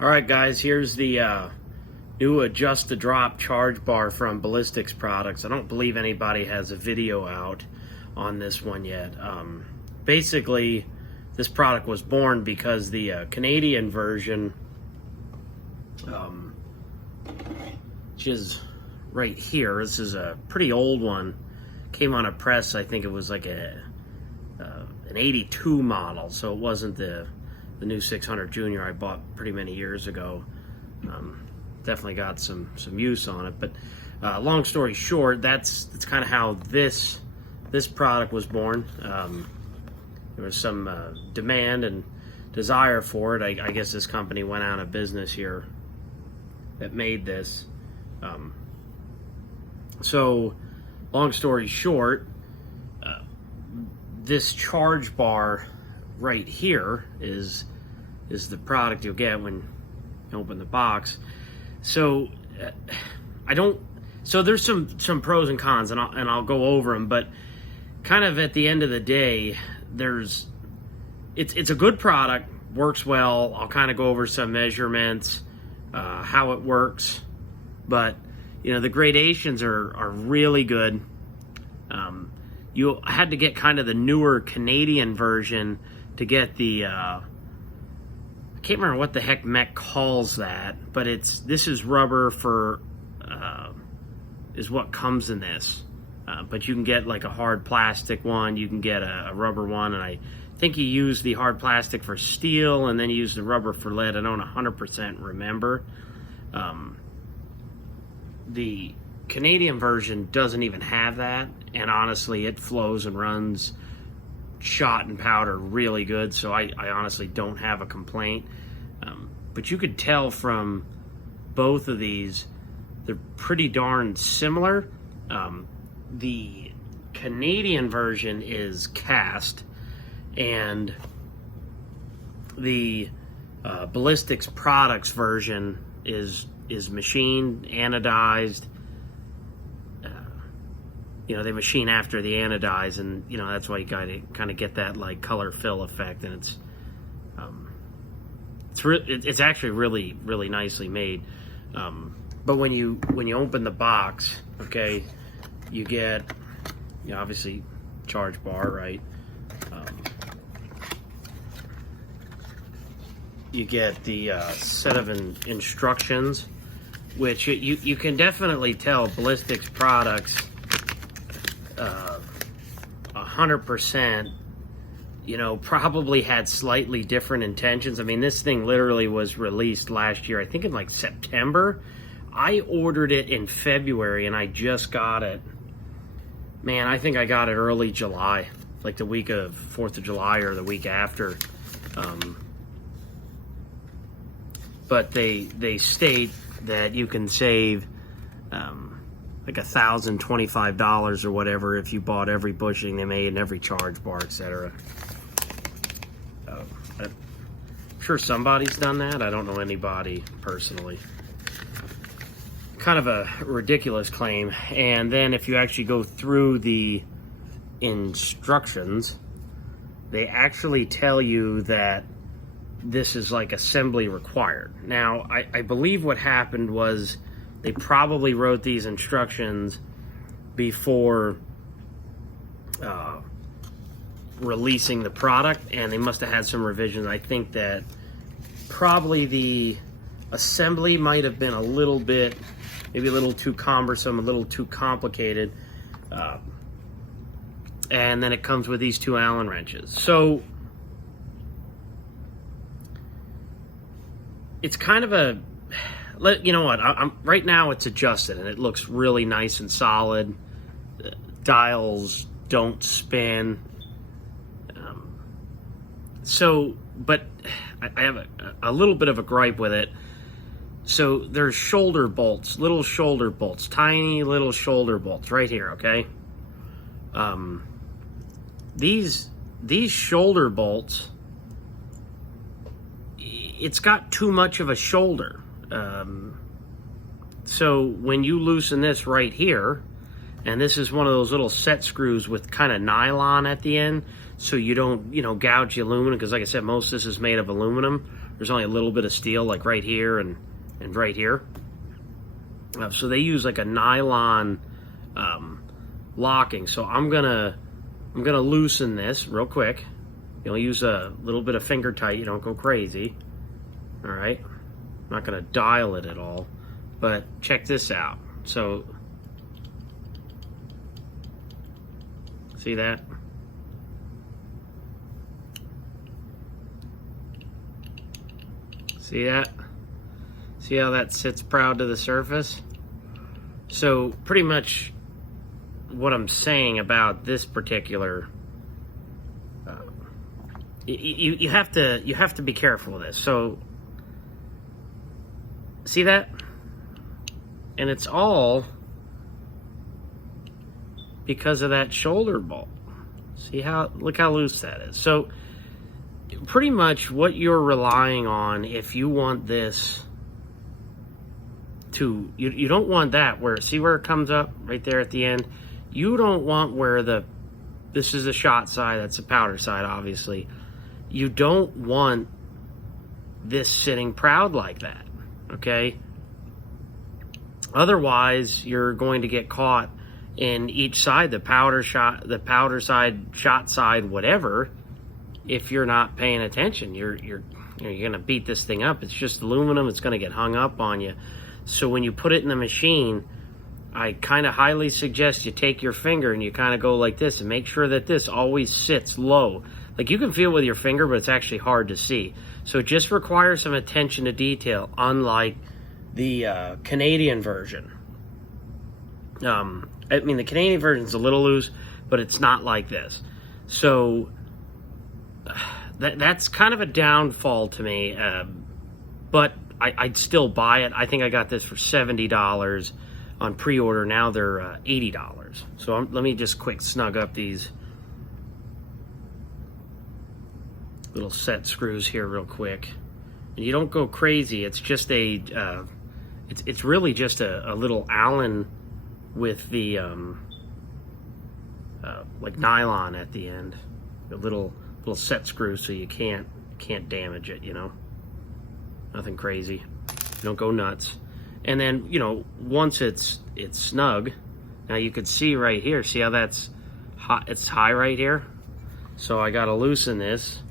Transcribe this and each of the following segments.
Alright guys, here's the new Adjusta-Drop Charge Bar from Ballistic Products. I don't believe anybody has a video out on this one yet. Basically, this product was born because the Canadian version, which is right here, this is a pretty old one, came on a press. I think it was like an 82 model, so it wasn't the new 600 Junior I bought pretty many years ago. Definitely got some use on it, but long story short, that's kind of how this product was born. There was some demand and desire for it. I guess this company went out of business here that made this. So long story short, this charge bar right here is the product you'll get when you open the box. So so there's some pros and cons, and I'll go over them, but kind of at the end of the day, it's a good product, works well. I'll kind of go over some measurements, how it works, but you know, the gradations are really good. You had to get kind of the newer Canadian version to get the I can't remember what the heck MEC calls that, but this is rubber for is what comes in this, but you can get like a hard plastic one, you can get a rubber one, and I think you use the hard plastic for steel and then you use the rubber for lead. I don't 100% remember. The Canadian version doesn't even have that, and honestly it flows and runs shot and powder really good, so I honestly don't have a complaint. But you could tell from both of these, they're pretty darn similar. The Canadian version is cast, and the Ballistics Products version is machined, anodized. You know, they machine after the anodize, and you know, that's why you gotta kind of get that like color fill effect, and it's actually really nicely made. But when you open the box, okay, you get, you know, obviously charge bar, right? You get the set of instructions, which you can definitely tell Ballistics Products 100%, you know, probably had slightly different intentions. I mean, this thing literally was released last year, I think in like September. I ordered it in February and I just got it. Man, I think I got it early July, like the week of 4th of July or the week after. But they state that you can save like $1,025 or whatever if you bought every bushing they made and every charge bar, etc. I'm sure somebody's done that. I don't know anybody personally. Kind of a ridiculous claim. And then if you actually go through the instructions, they actually tell you that this is like assembly required. Now, I believe what happened was they probably wrote these instructions before releasing the product, and they must have had some revisions. I think that probably the assembly might have been a little bit, maybe a little too cumbersome, a little too complicated. And then it comes with these 2 Allen wrenches. So it's kind of a, you know what, right now it's adjusted and it looks really nice and solid. The dials don't spin. But I have a little bit of a gripe with it. So there's shoulder bolts, little shoulder bolts, tiny little shoulder bolts right here, okay? These shoulder bolts, it's got too much of a shoulder. So when you loosen this right here, and this is one of those little set screws with kind of nylon at the end, so you don't, you know, gouge the aluminum, because like I said, most of this is made of aluminum. there's only a little bit of steel, like right here and right here. So they use like a nylon locking. So I'm gonna loosen this real quick. You'll use a little bit of finger tight. You don't go crazy. All right. I'm not gonna dial it at all, but check this out. So see that? See that? See how that sits proud to the surface? So pretty much what I'm saying about this particular, you have to be careful with this. So see that? And it's all because of that shoulder bolt. See how, look how loose that is. So pretty much what you're relying on, if you want this to, you don't want that where, see where it comes up right there at the end? You don't want where this is the shot side, that's the powder side, obviously. You don't want this sitting proud like that, okay? Otherwise, you're going to get caught in each side, the powder side, shot side, whatever. If you're not paying attention, you're gonna beat this thing up. It's just aluminum. It's gonna get hung up on you. So when you put it in the machine, I kind of highly suggest you take your finger and you kind of go like this and make sure that this always sits low. Like you can feel with your finger, but it's actually hard to see. So it just requires some attention to detail, unlike the Canadian version. I mean, the Canadian version is a little loose, but it's not like this. So that's kind of a downfall to me, but I'd still buy it. I think I got this for $70 on pre-order. Now they're $80. So let me just quick snug up these little set screws here real quick. And you don't go crazy. It's just it's really just a little Allen with the like nylon at the end, a little set screw, so you can't damage it, you know. Nothing crazy. You don't go nuts. And then, you know, once it's snug, now you can see right here, see how that's hot, it's high right here. So I gotta loosen this,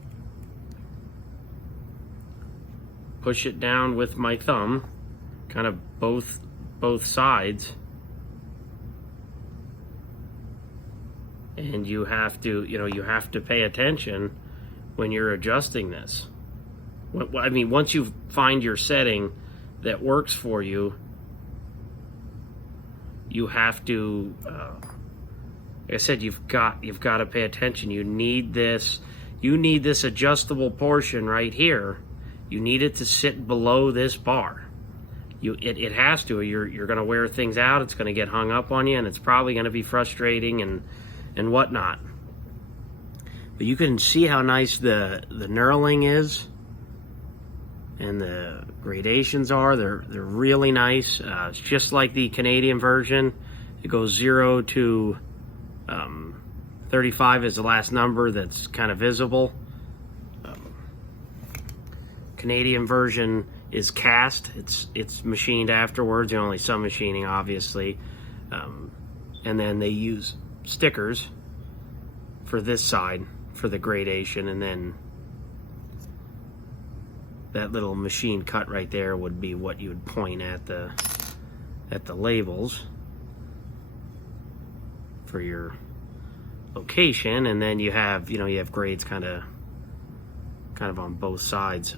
push it down with my thumb, kind of both sides. And you have to, you know, you have to pay attention when you're adjusting this. I mean, once you find your setting that works for you, you have to, like I said, you've got to pay attention. You need this adjustable portion right here. You need it to sit below this bar. It has to. You're going to wear things out. It's going to get hung up on you, and it's probably going to be frustrating and whatnot. But you can see how nice the knurling is, and the gradations are. They're really nice. It's just like the Canadian version. It goes 0 to 35 is the last number that's kind of visible. Canadian version is cast. It's machined afterwards. Only some machining, obviously, and then they use stickers for this side for the gradation, and then that little machine cut right there would be what you would point at the labels for your location. And then you have grades kind of on both sides.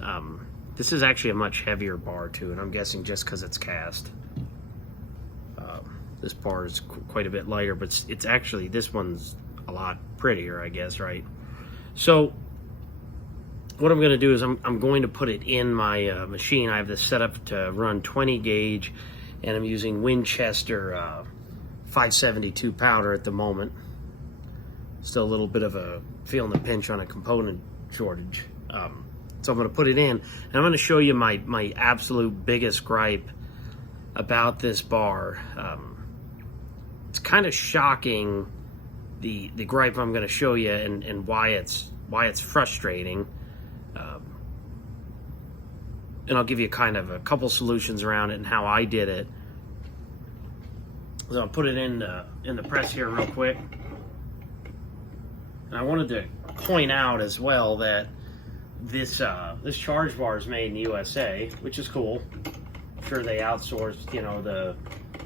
This is actually a much heavier bar too, and I'm guessing just because it's cast. This bar is quite a bit lighter, but it's actually, this one's a lot prettier, I guess, right? So what I'm going to do is I'm going to put it in my machine. I have this set up to run 20 gauge, and I'm using Winchester 572 powder at the moment. Still a little bit of a feeling the pinch on a component shortage. So I'm going to put it in, and I'm going to show you my absolute biggest gripe about this bar. It's kind of shocking, the gripe I'm going to show you, and why it's frustrating. and I'll give you kind of a couple solutions around it and how I did it. So I'll put it in the press here real quick. And I wanted to point out as well that this charge bar is made in the USA, which is cool. I'm sure they outsourced, you know, the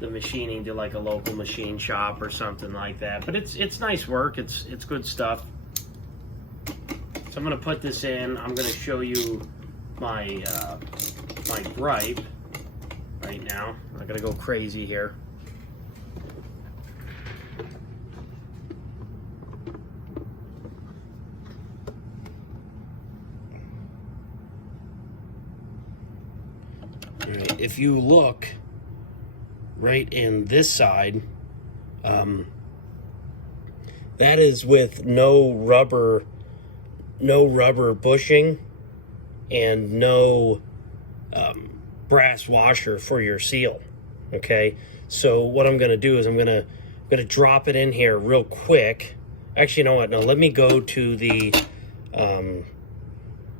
machining to like a local machine shop or something like that. But it's nice work. It's good stuff. So I'm gonna put this in. I'm gonna show you my my gripe right now. I'm not gonna go crazy here. All right, if you look right in this side, that is with no rubber bushing and no brass washer for your seal. Okay, so what I'm going to do is I'm going to drop it in here real quick. Actually, you know what? No, let me go to the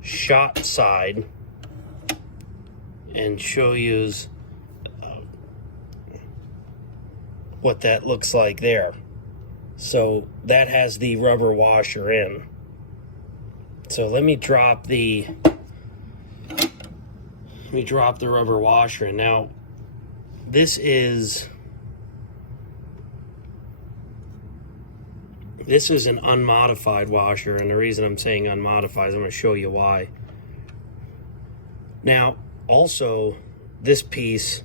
shot side and show you what that looks like there. So that has the rubber washer in. So let me drop the rubber washer in. Now this is an unmodified washer, and the reason I'm saying unmodified is I'm going to show you why. Now also this piece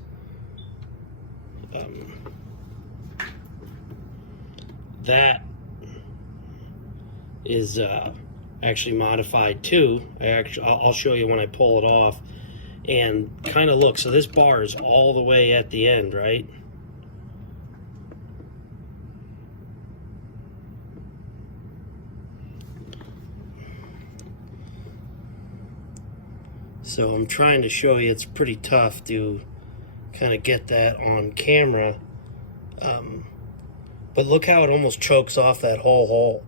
that is actually modified too. I'll show you when I pull it off and kind of look. So this bar is all the way at the end, right? So I'm trying to show you, it's pretty tough to kind of get that on camera. But look how it almost chokes off that whole hole.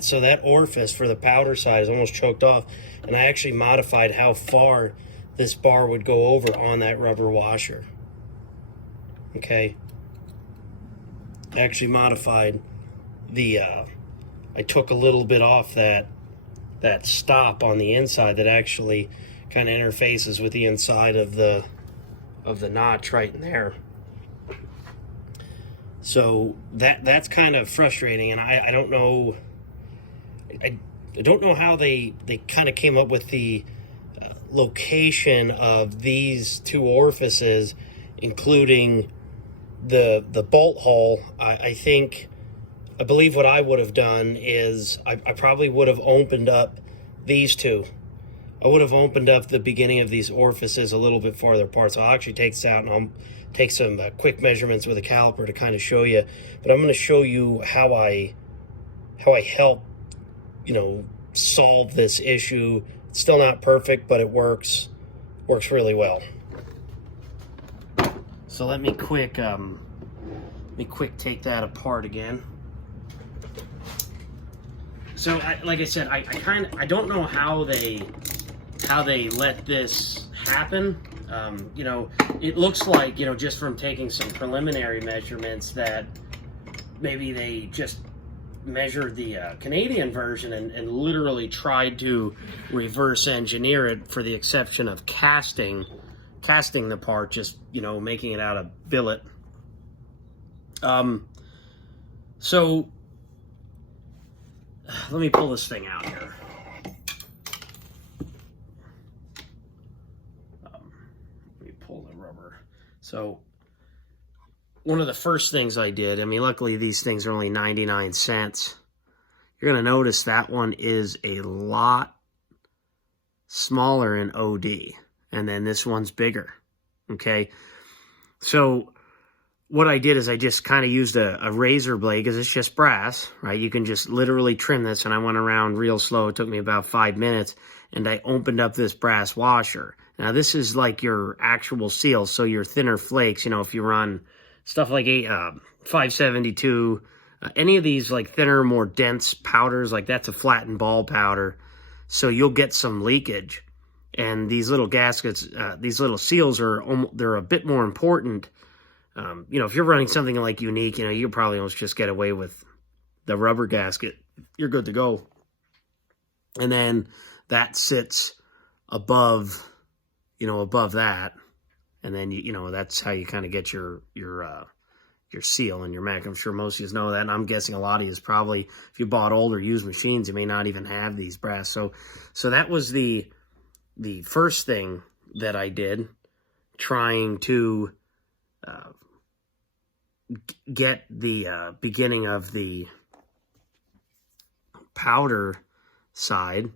So that orifice for the powder side is almost choked off. And I actually modified how far this bar would go over on that rubber washer. Okay. I actually modified I took a little bit off that stop on the inside that actually kind of interfaces with the inside of the notch right in there. So that's kind of frustrating, and I don't know. I don't know how they kind of came up with the location of these two orifices, including the bolt hole. I believe what I would have done is I probably would have opened up these two. I would have opened up the beginning of these orifices a little bit farther apart. So I'll actually take this out and I'll take some quick measurements with a caliper to kind of show you. But I'm going to show you how I help, solve this issue. It's still not perfect, but it works really well. So let me quick take that apart again. So like I said, I don't know how they let this happen. It looks like, just from taking some preliminary measurements, that maybe they just measured the Canadian version and literally tried to reverse engineer it, for the exception of casting the part, just, making it out of billet. So let me pull this thing out here. Let me pull the rubber. So one of the first things I did, luckily these things are only 99 cents. You're going to notice that one is a lot smaller in OD, and then this one's bigger. Okay. So what I did is I just kind of used a razor blade, because it's just brass, right? You can just literally trim this, and I went around real slow. It took me about 5 minutes, and I opened up this brass washer. Now, this is like your actual seal, so your thinner flakes, if you run stuff like 572, any of these like thinner, more dense powders, like that's a flattened ball powder, so you'll get some leakage. And these little gaskets, these little seals they're a bit more important. You know, if you're running something like Unique, you know, you probably almost just get away with the rubber gasket. You're good to go. And then that sits above, you know, above that. And then, you know, that's how you kind of get your seal in your MEC. I'm sure most of you know that, and I'm guessing a lot of you probably, if you bought older used machines, you may not even have these brass. So that was the first thing that I did, trying to get the beginning of the powder side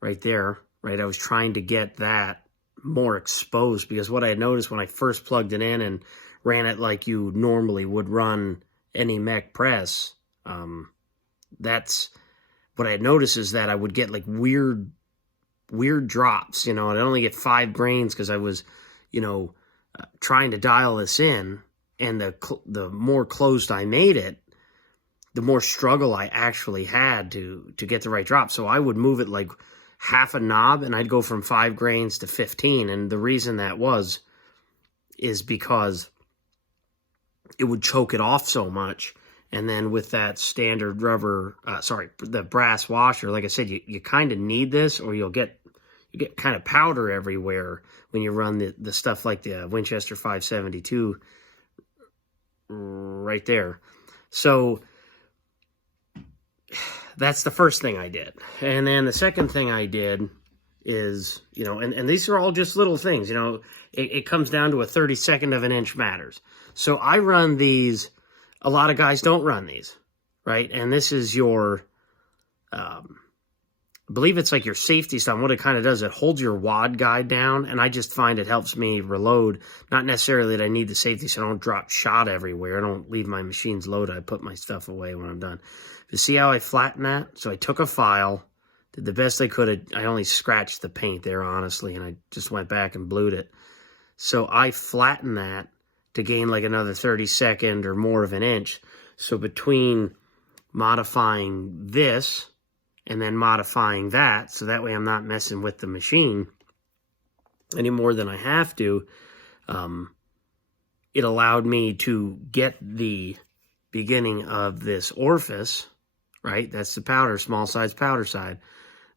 right there, right? I was trying to get that more exposed, because what I had noticed when I first plugged it in and ran it like you normally would run any MEC press, that's what I had noticed, is that I would get like weird drops, you know, and I'd only get 5 grains because I was, you know, trying to dial this in, and the more closed I made it, the more struggle I actually had to get the right drop. So I would move it like half a knob, and I'd go from 5 grains to 15. And the reason that is because it would choke it off so much. And then with that standard rubber, the brass washer, like I said, you kind of need this, or you get kind of powder everywhere when you run the stuff like the Winchester 572 right there. So that's the first thing I did. And then the second thing I did is, you know, and these are all just little things, you know, it comes down to a 32nd of an inch matters. So I run these, a lot of guys don't run these, right? And this is your, I believe it's like your safety stuff. What it kind of does, it holds your wad guide down, and I just find it helps me reload. Not necessarily that I need the safety so I don't drop shot everywhere. I don't leave my machines loaded. I put my stuff away when I'm done. You see how I flatten that? So I took a file, did the best I could. I only scratched the paint there, honestly, and I just went back and blued it. So I flattened that to gain like another 32nd or more of an inch. So between modifying this and then modifying that, so that way I'm not messing with the machine any more than I have to, it allowed me to get the beginning of this orifice, right? That's the powder, small size powder side.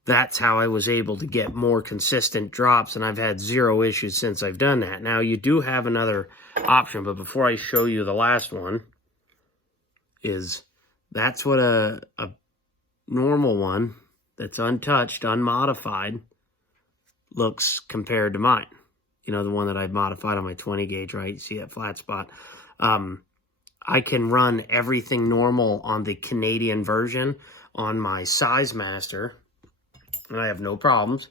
That's how I was able to get more consistent drops, and I've had 0 issues since I've done that. Now, you do have another option, but before I show you the last one, that's what a normal one that's untouched, unmodified, looks compared to mine. You know, the one that I've modified on my 20 gauge, right? You see that flat spot? I can run everything normal on the Canadian version on my Size Master, and I have no problems,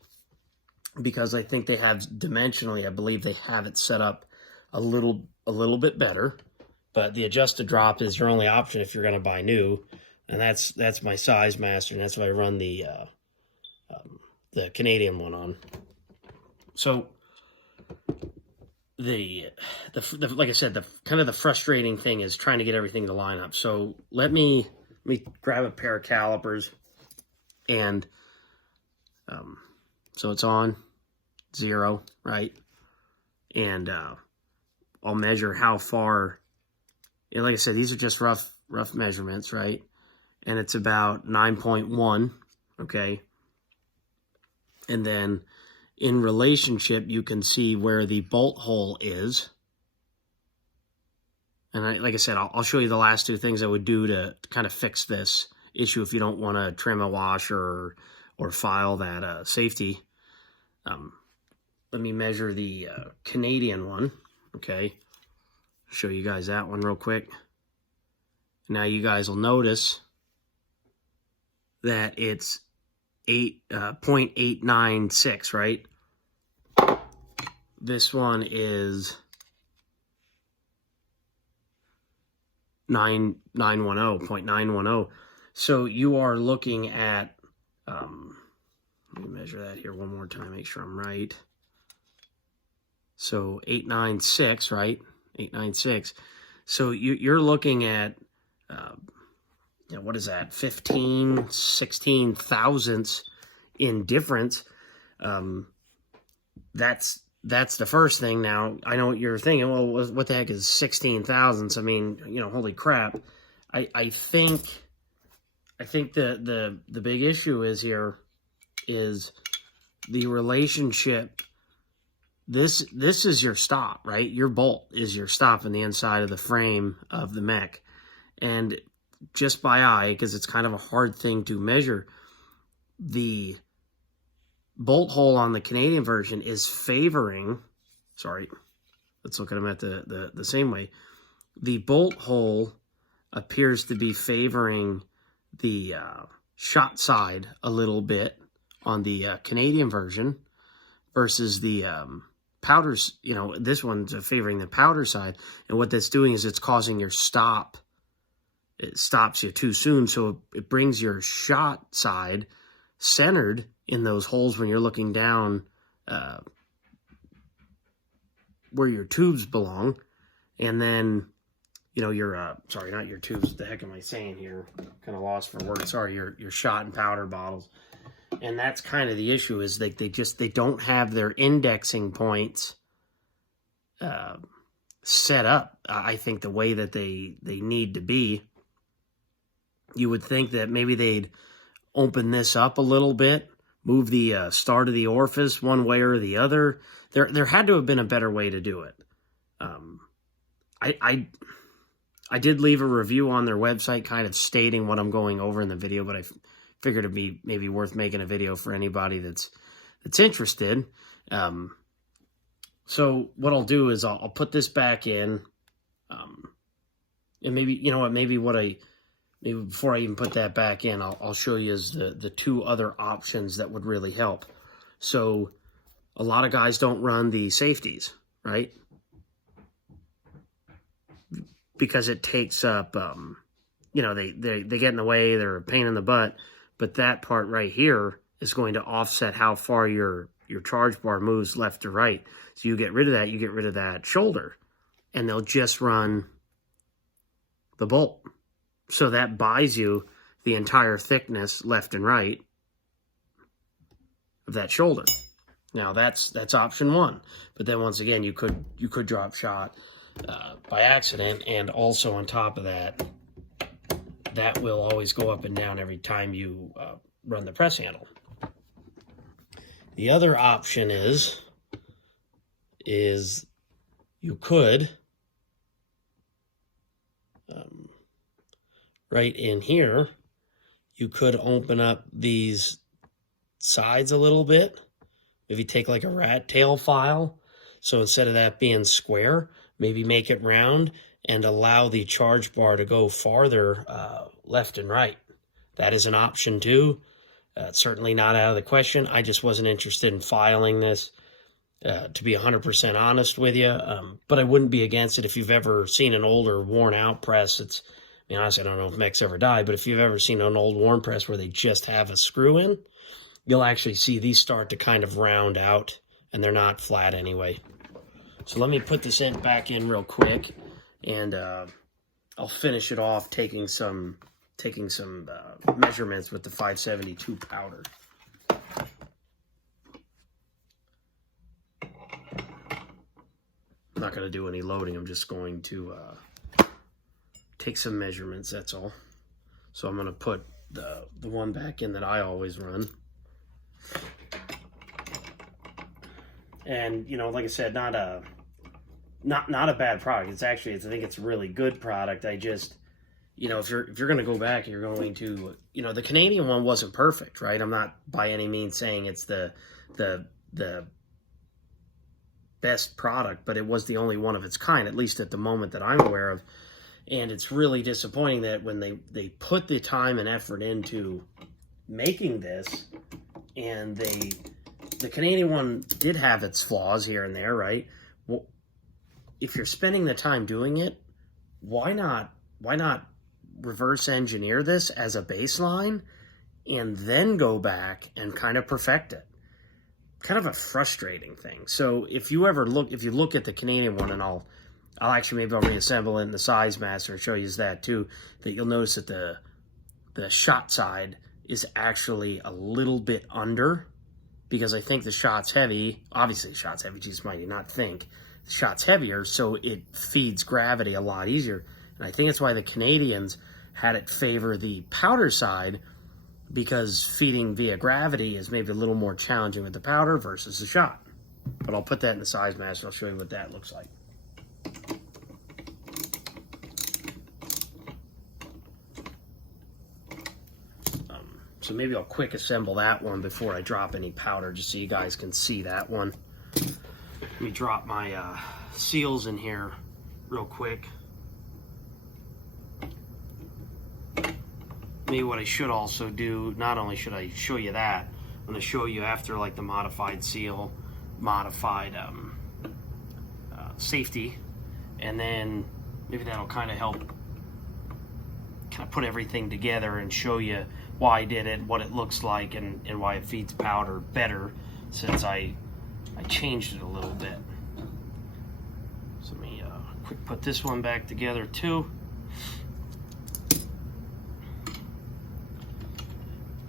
because I think they have dimensionally, I believe they have it set up a little bit better. But the Adjusta-Drop is your only option if you're going to buy new, and that's my Size Master, and that's what I run the Canadian one on. So like I said, the kind of the frustrating thing is trying to get everything to line up. So let me grab a pair of calipers, and so it's on 0, right? And I'll measure how far. And like I said, these are just rough measurements, right? And it's about 9.1, okay? And then in relationship, you can see where the bolt hole is. And like I said, I'll show you the last 2 things I would do to kind of fix this issue if you don't want to trim a washer or file that safety. Let me measure the Canadian one, okay? Show you guys that one real quick. Now you guys will notice that it's 0.896, right? This one is 0.910. So you are looking at, let me measure that here one more time, make sure I'm right. So 896, right? 896. So you're looking at, what is that? 16 thousandths in difference. That's the first thing. Now, I know what you're thinking. Well, what the heck is 16 thousandths? I mean, holy crap. I think the big issue is here is the relationship. This is your stop, right? Your bolt is your stop in the inside of the frame of the MEC. And just by eye, because it's kind of a hard thing to measure, the bolt hole on the Canadian version is favoring, sorry, let's look at them at the same way. The bolt hole appears to be favoring the shot side a little bit on the Canadian version versus the powders, this one's favoring the powder side. And what that's doing is it's causing your stop. It stops you too soon, so it brings your shot side centered in those holes when you're looking down where your tubes belong. And then, your, sorry, not your tubes, the heck am I saying here? Kind of lost for words. Sorry, your shot and powder bottles. And that's kind of the issue, is they don't have their indexing points set up, I think, the way that they need to be. You would think that maybe they'd open this up a little bit, move the start of the orifice one way or the other. There had to have been a better way to do it. I did leave a review on their website kind of stating what I'm going over in the video, but I figured it'd be maybe worth making a video for anybody that's interested. So what I'll do is I'll put this back in, and maybe, maybe before I even put that back in, I'll show you the two other options that would really help. So a lot of guys don't run the safeties, right? Because it takes up, they get in the way, they're a pain in the butt. But that part right here is going to offset how far your charge bar moves left to right. So you get rid of that, you get rid of that shoulder, and they'll just run the bolt. So that buys you the entire thickness left and right of that shoulder. Now that's option one. But then once again, you could drop shot by accident, and also on top of that, that will always go up and down every time you run the press handle. The other option is you could, right in here, you could open up these sides a little bit. Maybe take like a rat tail file. So instead of that being square, maybe make it round and allow the charge bar to go farther left and right. That is an option too. It's certainly not out of the question. I just wasn't interested in filing this, to be 100% honest with you. But I wouldn't be against it if you've ever seen an older worn out press. Honestly, I don't know if MECs ever died, but if you've ever seen an old worn press where they just have a screw in, you'll actually see these start to kind of round out, and they're not flat anyway. So let me put this back in real quick, and I'll finish it off taking some measurements with the 572 powder. I'm not going to do any loading. I'm just going to take some measurements, that's all. So I'm going to put the one back in that I always run. And, like I said, not a bad product. It's actually, I think it's a really good product. I just, if you're going to go back and you're going to, the Canadian one wasn't perfect, right? I'm not by any means saying it's the best product, but it was the only one of its kind, at least at the moment that I'm aware of. And it's really disappointing that when they put the time and effort into making this, and the Canadian one did have its flaws here and there, right? Well, if you're spending the time doing it, why not reverse engineer this as a baseline and then go back and kind of perfect it? Kind of a frustrating thing. So if you look at the Canadian one, and I'll actually, maybe I'll reassemble it in the size master and show you that too, that you'll notice that the shot side is actually a little bit under because I think the shot's heavy. Obviously the shot's heavy, geez mighty, not think. The shot's heavier, so it feeds gravity a lot easier. And I think that's why the Canadians had it favor the powder side, because feeding via gravity is maybe a little more challenging with the powder versus the shot. But I'll put that in the size master. I'll show you what that looks like. So maybe I'll quick assemble that one before I drop any powder, just so you guys can see that one. Let me drop my seals in here real quick. Maybe what I should also do, not only should I show you that, I'm going to show you after like the modified seal, modified safety, and then maybe that'll kind of help kind of put everything together and show you why I did it, what it looks like, and why it feeds powder better, since I changed it a little bit. So let me quick put this one back together too.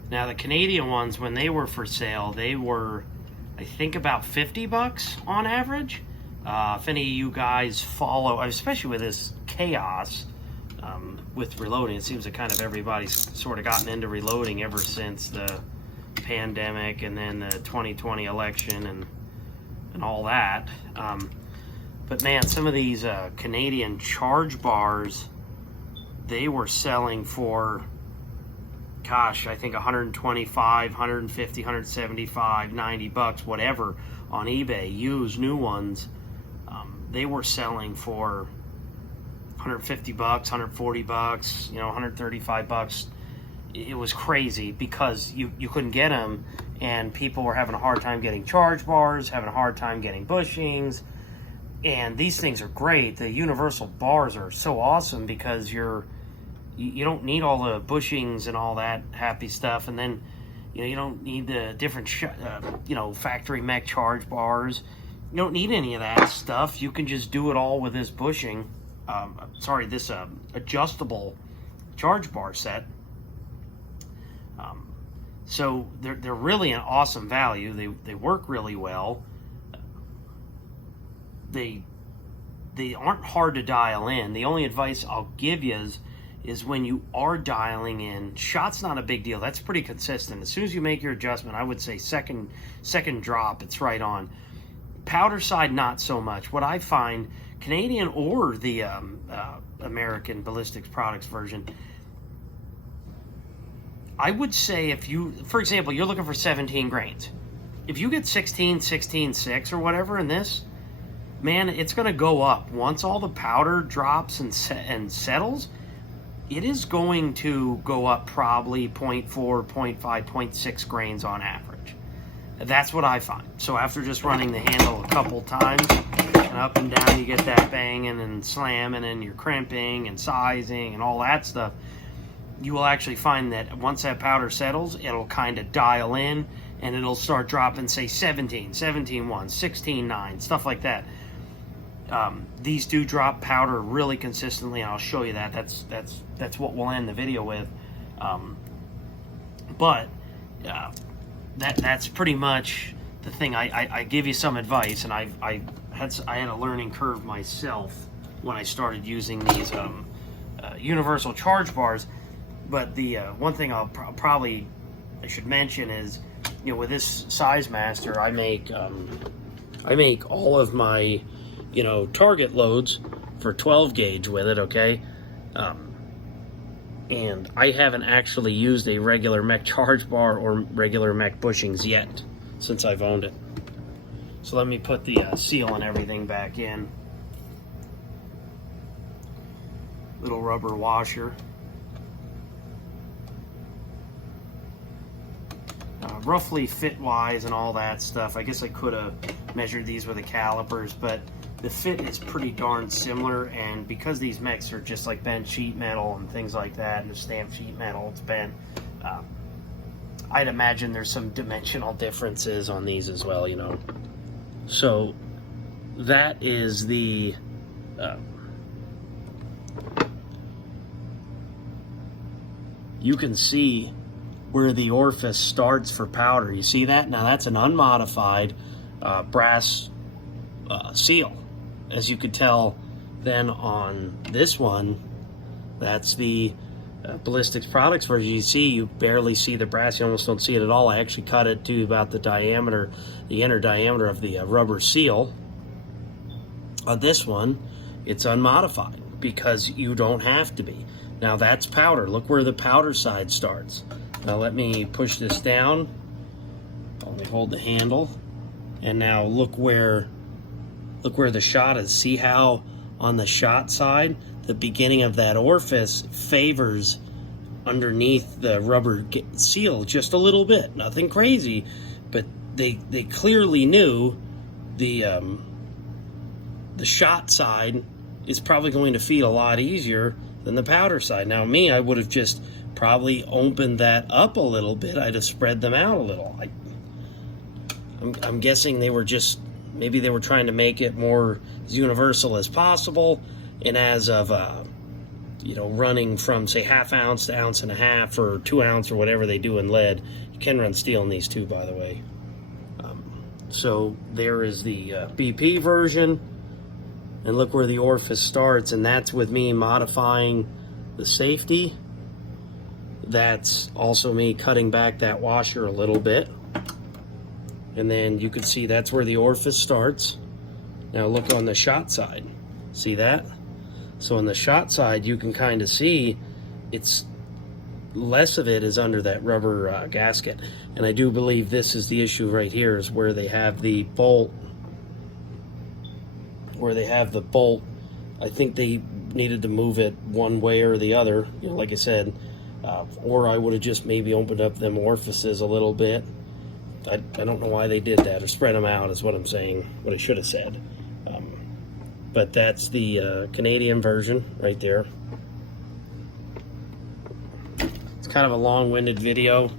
Now the Canadian ones, when they were for sale, they were, I think, about 50 bucks on average. If any of you guys follow, especially with this chaos with reloading, it seems that kind of everybody's sort of gotten into reloading ever since the pandemic and then the 2020 election and all that. But man, some of these Canadian charge bars, they were selling for, gosh, I think 125, 150, 175, 90 bucks, whatever, on eBay. Used new ones, they were selling for 150 bucks, 140 bucks, 135 bucks. It was crazy because you couldn't get them, and people were having a hard time getting charge bars, having a hard time getting bushings. And these things are great. The universal bars are so awesome because you don't need all the bushings and all that happy stuff, and then you don't need the different factory MEC charge bars. You don't need any of that stuff. You can just do it all with this bushing. This adjustable charge bar set. So they're really an awesome value. They work really well. They aren't hard to dial in. The only advice I'll give you is when you are dialing in, shot's not a big deal. That's pretty consistent. As soon as you make your adjustment, I would say second drop, it's right on. Powder side, not so much. What I find, Canadian or the American Ballistic Products version, I would say if you, for example, you're looking for 17 grains. If you get 16, 6 or whatever in this, man, it's going to go up. Once all the powder drops and settles, it is going to go up probably 0.4, 0.5, 0.6 grains on average. That's what I find. So after just running the handle a couple times, and up and down, you get that banging and slamming and you're crimping and sizing and all that stuff, you will actually find that once that powder settles, it'll kind of dial in and it'll start dropping, say 17, 17.1, 16.9, stuff like that. These do drop powder really consistently, and I'll show you that. That's what we'll end the video with. That's pretty much the thing. I give you some advice, and I had a learning curve myself when I started using these universal charge bars. But the one thing I should mention is, with this size master, I make all of my target loads for 12 gauge with it, okay? And I haven't actually used a regular MEC charge bar or regular MEC bushings yet since I've owned it. So let me put the seal and everything back in. Little rubber washer. Roughly fit-wise and all that stuff, I guess I could have measured these with the calipers, but the fit is pretty darn similar, and because these MECs are just like bent sheet metal and things like that, and stamped sheet metal, it's bent, I'd imagine there's some dimensional differences on these as well, So that is the you can see where the orifice starts for powder. You see that? Now that's an unmodified brass seal. As you could tell then on this one, that's the Ballistic Products version. You see, you barely see the brass. You almost don't see it at all. I actually cut it to about the diameter, the inner diameter of the rubber seal. On this one, it's unmodified because you don't have to be. Now that's powder. Look where the powder side starts. Now let me push this down. Let me hold the handle. And now look where the shot is. See how on the shot side, the beginning of that orifice favors underneath the rubber seal just a little bit. Nothing crazy, but they clearly knew the shot side is probably going to feed a lot easier than the powder side. Now me, I would have just probably opened that up a little bit. I'd have spread them out a little. I'm guessing they were just, maybe they were trying to make it more as universal as possible. And as of, you know, running from say 1/2 ounce to 1.5 ounces or 2 ounce or whatever they do in lead. You can run steel in these too, by the way. So there is the BP version. And look where the orifice starts, and that's with me modifying the safety. That's also me cutting back that washer a little bit. And then you can see that's where the orifice starts. Now look on the shot side. See that? So on the shot side, you can kind of see it's less of it is under that rubber gasket. And I do believe this is the issue right here, is where they have the bolt. I think they needed to move it one way or the other, you know, like I said, or I would have just maybe opened up them orifices a little bit. I don't know why they did that, or spread them out is what I'm saying, what I should have said. But that's the Canadian version right there. It's kind of a long-winded video.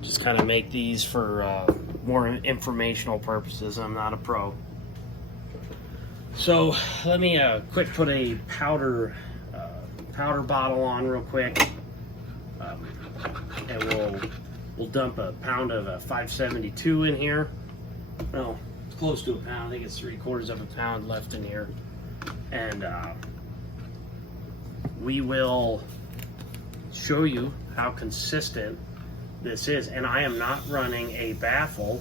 Just kind of make these for more informational purposes. I'm not a pro. So let me quick put a powder bottle on real quick, and we'll dump a pound of 572 in here. Well, it's close to a pound. I think it's 3/4 of a pound left in here, and we will show you how consistent this is. And I am not running a baffle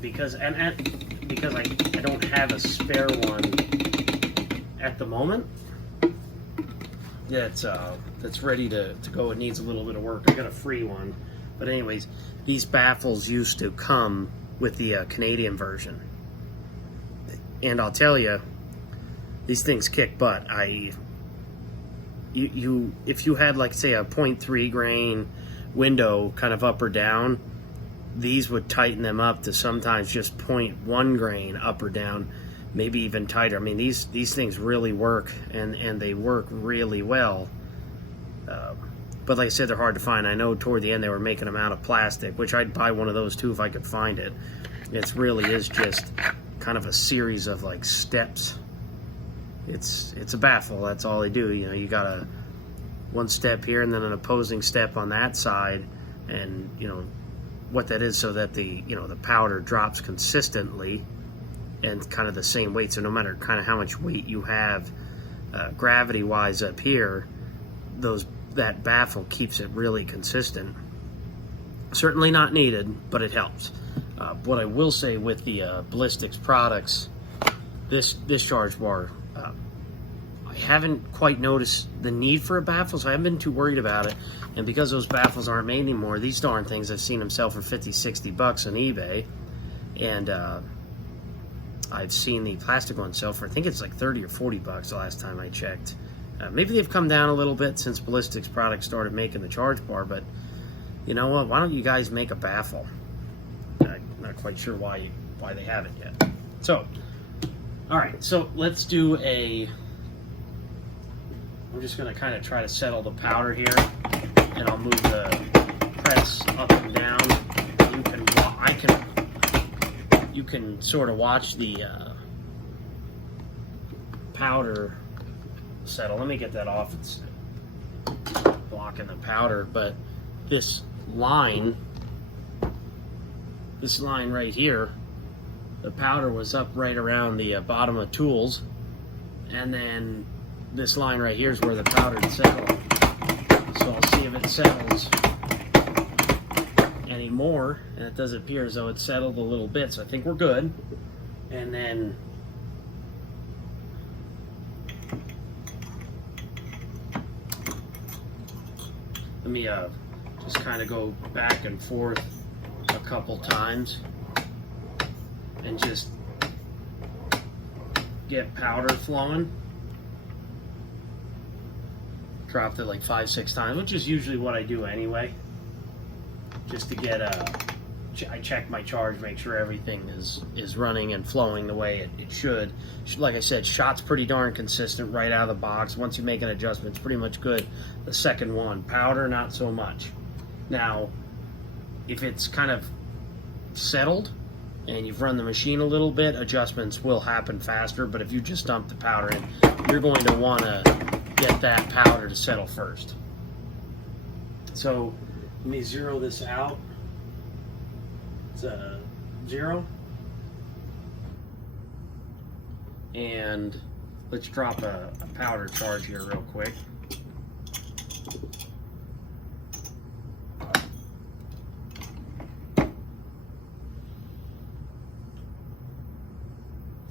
because I don't have a spare one at the moment. Yeah, that's ready to go. It needs a little bit of work. I got a free one, but anyways, these baffles used to come with the Canadian version, and I'll tell you, these things kick butt. If you had like say a 0.3 grain window, kind of up or down, these would tighten them up to sometimes just 0.1 grain up or down, maybe even tighter. I mean, these things really work, and they work really well. But like I said, they're hard to find. I know toward the end they were making them out of plastic, which I'd buy one of those too if I could find it. It really is just kind of a series of like steps. It's a baffle. That's all they do. You know, you got one step here and then an opposing step on that side, and you know what that is, so that the powder drops consistently and kind of the same weight. So no matter kind of how much weight you have gravity wise up here, that baffle keeps it really consistent. Certainly not needed, but it helps. What I will say with the Ballistic Products, this charge bar, I haven't quite noticed the need for a baffle, so I haven't been too worried about it. And because those baffles aren't made anymore, these darn things, I've seen them sell for 50, 60 bucks on eBay. And I've seen the plastic ones sell for, I think it's like 30 or 40 bucks the last time I checked. Maybe they've come down a little bit since Ballistic Products started making the charge bar, but you know what? Why don't you guys make a baffle? I'm not quite sure why they haven't yet. So, all right, so let's do I'm just going to kind of try to settle the powder here, and I'll move the press up and down. You can sort of watch the powder settle. Let me get that off. It's blocking locking the powder, but this line right here, the powder was up right around the bottom of tools, and then this line right here is where the powder settled. So I'll see if it settles anymore, and it does appear as though it settled a little bit, so I think we're good. And then let me just kind of go back and forth a couple times and just get powder flowing. Dropped it like 5-6 times, which is usually what I do anyway, just to get I check my charge, make sure everything is running and flowing the way it should. Like I said, shot's pretty darn consistent right out of the box. Once you make an adjustment, it's pretty much good. The second one, powder, not so much. Now, if it's kind of settled and you've run the machine a little bit, adjustments will happen faster. But if you just dump the powder in, you're going to want to get that powder to settle first. So let me zero this out. It's a 0. And let's drop a powder charge here real quick.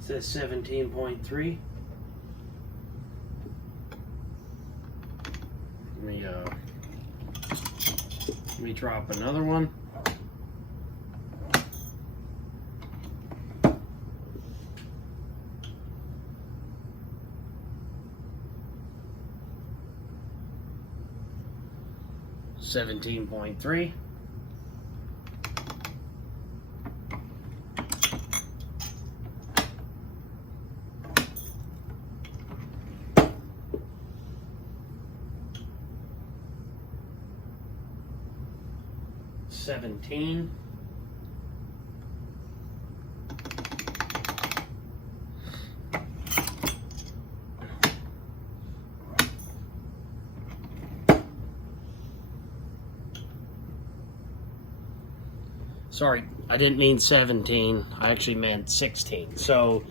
It says 17.3. Let me drop another one. $17.3. $17. Sorry, I didn't mean 17. I actually meant 16. So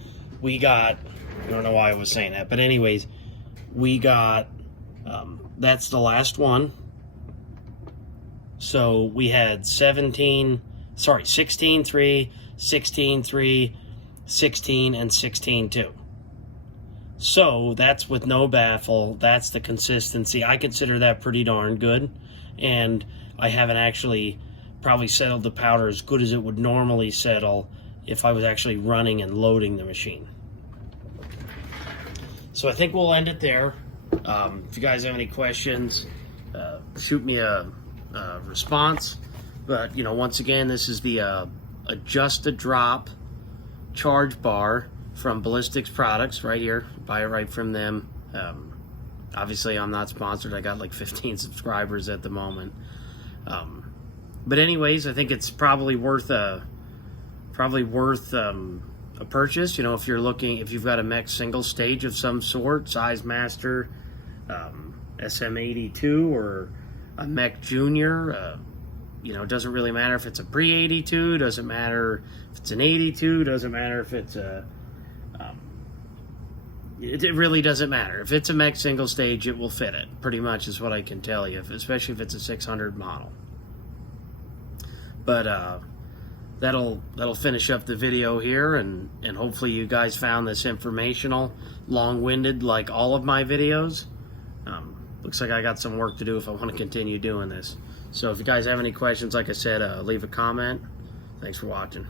we got, I don't know why I was saying that, but anyways, we got, that's the last one. So we had 16, 3, 16, 3, 16, and 16, 2. So that's with no baffle. That's the consistency. I consider that pretty darn good. And I haven't actually probably settled the powder as good as it would normally settle if I was actually running and loading the machine. So I think we'll end it there. If you guys have any questions, shoot me a response. But you know, once again, this is the Adjusta-Drop Charge Bar from Ballistic Products right here. Buy it right from them. Obviously I'm not sponsored. I got like 15 subscribers at the moment. But anyways, I think it's probably worth a purchase. You know, if you've got a MEC single stage of some sort, Size Master, SM82, or a MEC Junior. You know, it doesn't really matter if it's a pre-82, doesn't matter if it's an 82, doesn't matter if it's a, it really doesn't matter. If it's a MEC single stage, it will fit it, pretty much is what I can tell you, especially if it's a 600 model. But that'll finish up the video here, and hopefully you guys found this informational, long-winded like all of my videos. Looks like I got some work to do if I want to continue doing this. So if you guys have any questions, like I said, leave a comment. Thanks for watching.